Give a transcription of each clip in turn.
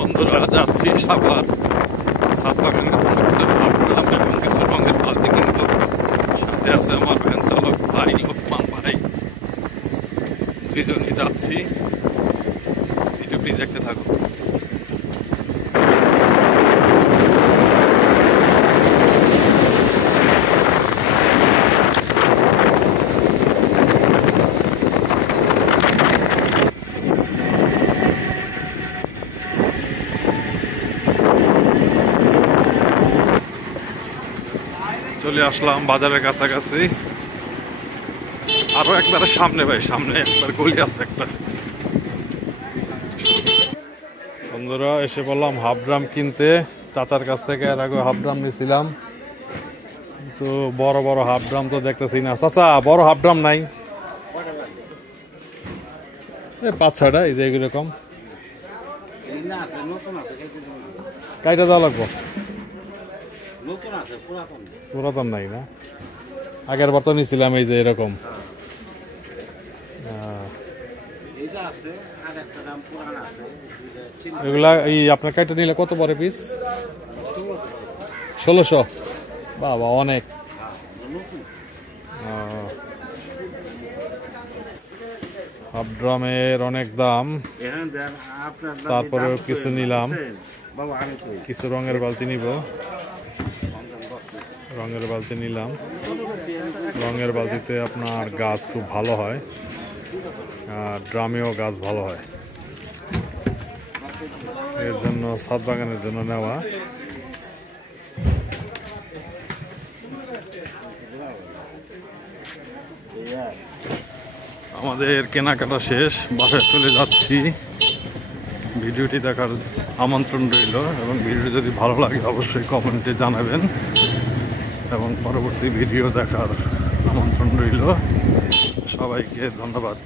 বন্ধুরা যাচ্ছি সাভার সাত বাগানের জন্য কিছু ভাবলাম এবং কিছু রঙের বালতি কিনবো। সাথে আছে আমার ভ্যান চালক ভাই লোকমান ভাই, দুইজনই যাচ্ছি। ভিডিওটি দেখতে থাকো। চলে আসলাম বাজারের কাছাকাছি, আরো একবার সামনে ভাই, সামনে একবার গলি আছে একটা। বন্ধুরা এসে বললাম হাফ ড্রাম কিনতে, চাচার কাছ থেকে এর আগে হাফ ড্রাম নিয়েছিলাম, তো বড় বড় হাফ ড্রাম তো দেখতেছি না। চাচা বড় হাফ ড্রাম নাই? 5-6টা এই যে এরকম কাইটা দেওয়া লাগবো। পুরাতন নাই না? আগের বার তো নিয়েছিলাম এই যে এরকম। এগুলা এই আপনার কাইটা নিলে কত পরে পিস? 1600। বাবা অনেক। হাফ ড্রামের অনেক দাম, তারপরেও কিছু নিলাম। কিছু রঙের বালতি নিব, রঙের বালতি নিলাম। রঙের বালতিতে আপনার গাছ খুব ভালো হয়, আর ড্রামেও গাছ ভালো হয়, এর জন্য ছাদ বাগানের জন্য নেওয়া। আমাদের কেনাকাটা শেষ, বাসায় চলে যাচ্ছি। ভিডিওটি দেখার আমন্ত্রণ রইল, এবং ভিডিওটি যদি ভালো লাগে অবশ্যই কমেন্টে জানাবেন, এবং পরবর্তী ভিডিও দেখার আমন্ত্রণ রইল। সবাইকে ধন্যবাদ।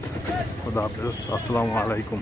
খুদা হাফেজ। আসসালামু আলাইকুম।